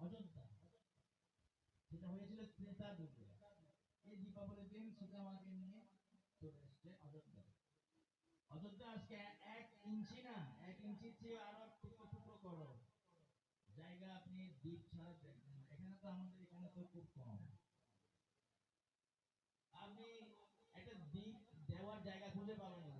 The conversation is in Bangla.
অযোধ্যা সেটা হয়েছিল ত্রেতা যুগে। এই দীপাবলির দিন সীতামাকে নিয়ে চলে এসছে অযোধ্যা। অযোধ্যা আজকে 1 ইঞ্চি না, 1 ইঞ্চির চেয়ে আরো টুকরো টুকরো করো জায়গা আপনি দ্বীপ ছাড়া দেখবেন না। এখানে তো আমাদের এখানে তো খুব কম। আপনি একটা দ্বীপ দেওয়ার জায়গা খুঁজে পাবেন না।